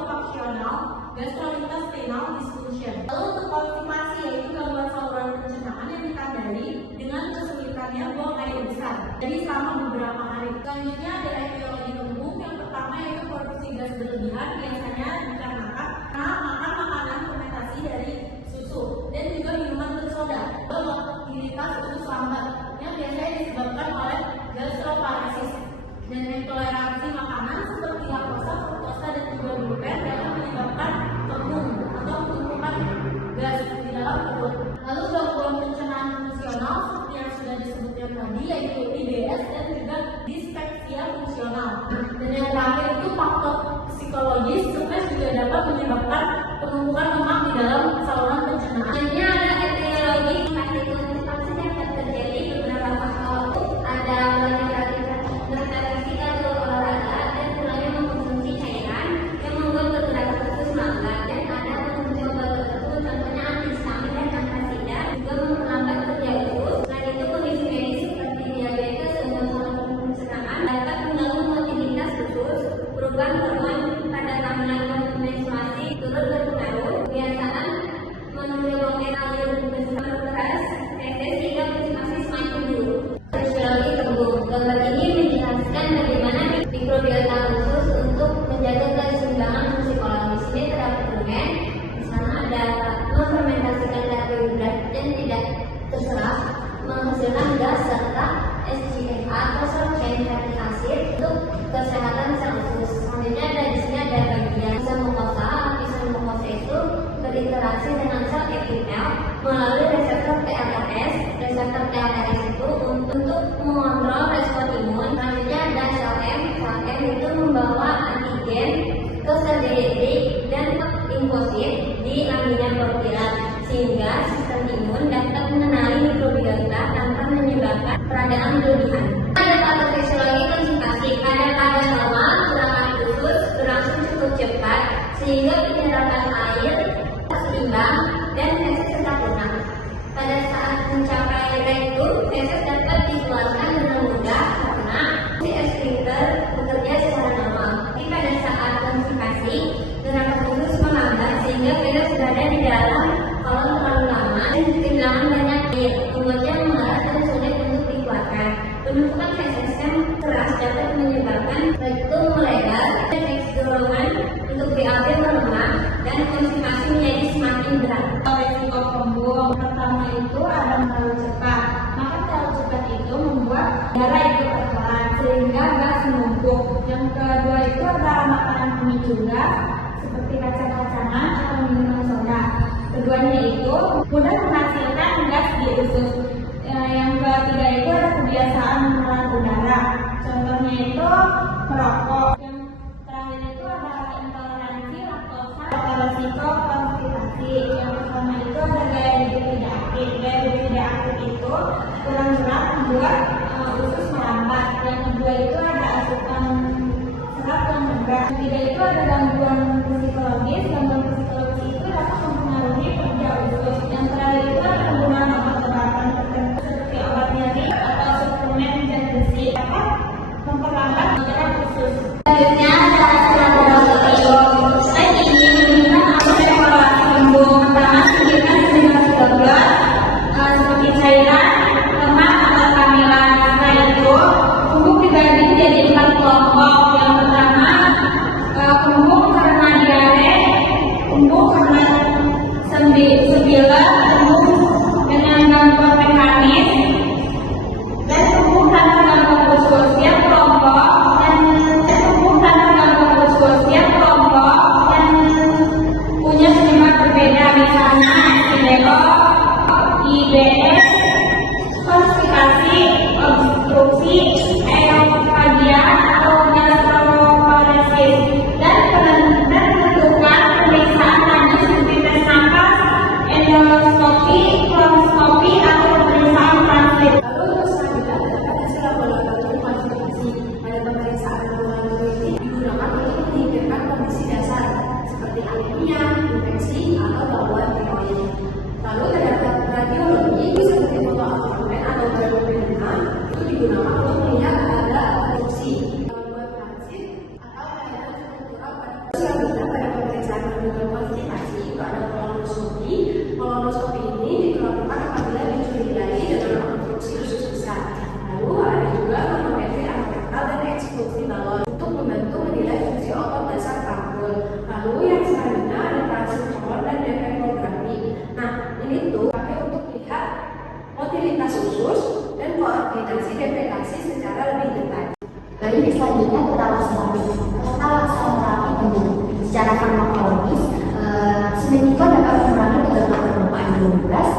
gastrointestinal, gastrointestinal dysfunction. Lalu untuk konstipasi yaitu gangguan saluran pencernaan yang ditandai dengan kesulitannya buang air besar, jadi selama beberapa hari. Selanjutnya ada etiologi kembung. Yang pertama yaitu produksi gas berlebihan, biasanya dikarenakan karena makan makanan fermentasi dari susu dan juga minuman bersoda. Lalu aktivitas usus lambat yang biasanya disebabkan oleh gastroparesis dan intoleransi makanan seperti laktosa, fruktosa, dan juga gluten dapat menyebabkan kembung atau tumpukan gas di dalam perut. Lalu gangguan pencernaan fungsional seperti yang sudah disebutkan tadi yaitu IBS dan juga dispepsia fungsional. Dan yang terakhir itu faktor psikologis, stres juga dapat menyebabkan penumpukan lemak di dalam saluran pencernaan. Selanjutnya ada etiologi sakit konstipasi yang terjadi beberapa faktor. Ada beraktivitas atau olahraga dan mulanya mengkonsumsi cairan yang membuat pergerakan usus lambat, dan ada mengkonsumsi obat tertentu contohnya antihistamin dan antasida juga memperlambat kerja usus. Selain itu kondisi medis seperti diabetes dan masalah pencernaan dapat mengganggu mobilitas usus. Perubahan hormon pada kehamilan dan menstruasi turut berpengaruh. Kebiasaan menurunkan alur besar keras feses hingga konstipasi semakin buruk. Fisiologi kembung. Gambar ini menjelaskan bagaimana mikrobiota usus untuk menjaga keseimbangan fungsi kolonis. Ini terdapat fermen. Di sana ada memfermentasikan karbohidrat dan tidak terserap, menghasilkan gas serta SGFA atau short chain fatty acid untuk kesehatan sel usus. Selanjutnya di sini ada bagian lapisan mukosa. Lapisan mukosa itu berinteraksi dengan sel epitel melalui reseptor TLRS. Reseptor TLRS itu untuk mengontrol respon imun. Selanjutnya ada sel M. Sel M itu membawa antigen ke sel dendritik dan limfosit di laminar papilar, sehingga sistem imun dapat mengenali mikrobiota tanpa menyebabkan peradaan berlebihan. Ada faktor fisiologi konstipasi. Pada normal, gerakan usus berlangsung cukup cepat sehingga penyerapan air seimbang dan feses tetap lunak. Pada saat mencapai rektum, feses dapat dikeluarkan dengan mudah karena si sphincter bekerja secara normal. Tapi pada saat konstipasi, gerakan usus melambat sehingga feses berada di dalam kolon terlalu lama dan kehilangan banyak air, membuatnya mengarat dan sulit untuk dikeluarkan. Penumpukan feses yang keras dapat menyebabkan rektum melebar dan dorongan untuk BAB melemah dan konstipasi menjadi semakin berat. Risiko kembung pertama itu ada terlalu cepat. Maka terlalu cepat itu membuat darah itu terpelan sehingga gas menumpuk. Yang kedua itu adalah makanan pemicu gas seperti kacang-kacangan atau minuman soda. Keduanya itu mudah menghasilkan gas di usus. Yang ketiga itu ada kebiasaan menelan udara. Contohnya itu merokok. Yang terakhir itu adalah intoleransi laktosa atau risiko konstipasi. Yang pertama itu ada gaya hidup tidak aktif. Gaya hidup tidak aktif itu kurang gerak membuat usus melambat. Yang kedua itu ada asupan serat yang rendah. Yang ketiga itu ada gangguan psikologis. Gangguan psikologis itu dapat mempengaruhi kerja usus. Yang terakhir itu ada penggunaan obat-obatan tertentu seperti obat nyeri atau suplemen zat besi dapat memperlambat gerak usus. Selanjutnya ada laboratorium. Slide ini menunjukkan hasil evaluasi kembung. Pertama, tunjukkan 1912 seperti cairan, lemak atau kehamilan. Setelah itu, kembung dibagi menjadi 4 kelompok. Yang pertama, kembung karena diare, kembung karena sembilan, kembung dengan gangguan mekanis, dan kembung karena gangguan usus. Yang kelompok dan kembung karena gangguan usus. Yang kelompok dan punya penyebab berbeda, misalnya SIBO, IBS, konstipasi, obstruksi, eofagia atau gastroparesis, dan menentukan pemeriksaan lanjut seperti tes nafas, endoskopi, kolonoskopi atau pemeriksaan transit. Lalu terus selanjutnya ada hasil laboratorium konstipasi. Pada pemeriksaan laboratorium digunakan untuk menyingkirkan kondisi dasar seperti anemia, infeksi, atau gangguan tiroid. Lalu terdapat radiologi seperti foto abdomen atau abdominal itu digunakan untuk melihat ada obstruksi, gangguan transit, atau kelainan struktural pada selanjutnya pada secara farmakologis, simetikon dapat mengurangi kegagal permukaan embun gas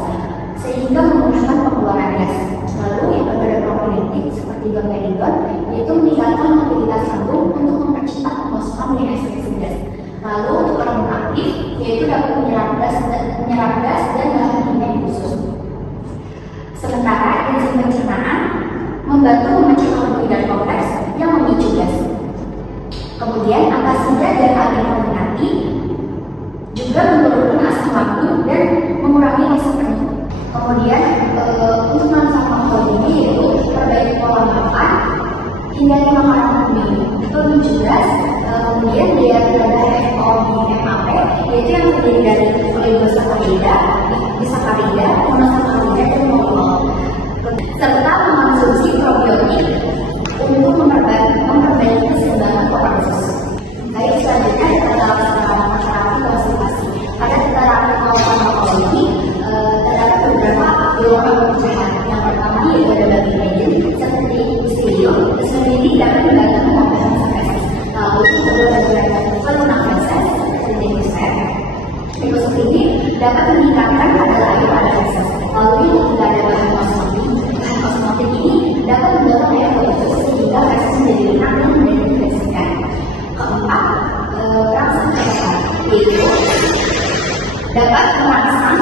sehingga memudahkan pengeluaran gas. Lalu yang berbeda prokinetik seperti gamperigon, yaitu meningkatkan mobilitas lambung untuk mempercepat pemasukan minyak ekstreksi gas. Lalu untuk hormon aktif, yaitu dapat menyerap gas dan bahan kimia khusus. Sementara enzim pencernaan membantu memecah karbohidrat kompleks yang memicu gas. Kemudian antasida dan aldehyde juga menurunkan asam lambung dan mengurangi rasa perih. Kemudian untuk manfaat ini yaitu perbaiki pola makan, hindari makanan pemicu gas, kemudian dia terhadap MAP yaitu yang terdiri dari oligosakarida, disakarida, monosakarida, dan monol, serta mengonsumsi probiotik untuk memperbaiki keseimbangan pola usus. Baik, selanjutnya adalah terapi konstipasi. Pada terapi farmakologi terdapat beberapa golongan pencerahan. Yang pertama yaitu adalah bimedin seperti isterium, ismeridik dapat membantu pengobahan stres. Lalu kedua adalah pelunafasan seperti dekusep. Dekusep ini dapat meningkatkan kadar air pada feses. Lalu yang ketiga ada bahan osmotik. Bahan osmotik ini dapat mendorong air ke usus sehingga feses menjadi lunak dan mudah diinfeksikan. Keempat, perangsang kesehatan, yaitu dapat merangsang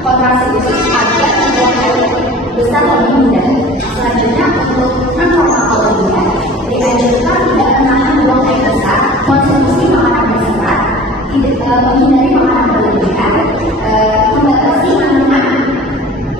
kontraksi usus agar membuang air besar lebih mudah. Selanjutnya untuk non-farmakologinya dianjurkan tidak menahan buang air besar, konsumsi makanan berserat, menghindari makanan berlebihan, membatasi makanan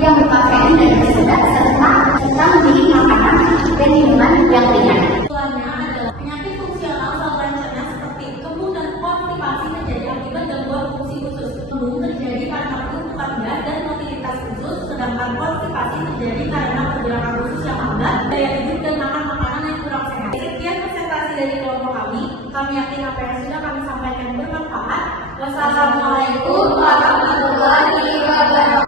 yang berkafein dan berserat, serta memilih makanan dan minuman yang ringan. Keluarnya adalah penyakit fungsional saluran cerna seperti kembung dan konstipasi menjadi akibat gangguan fungsi usus. Kembung terjadi karena penumpukan gas dan motilitas usus, sedangkan konstipasi terjadi karena pergerakan usus yang lambat, daya hidup dan makan makanan yang kurang sehat. Sekian presentasi dari kelompok kami. Kami yakin apa yang sudah kami sampaikan bermanfaat. Wassalamualaikum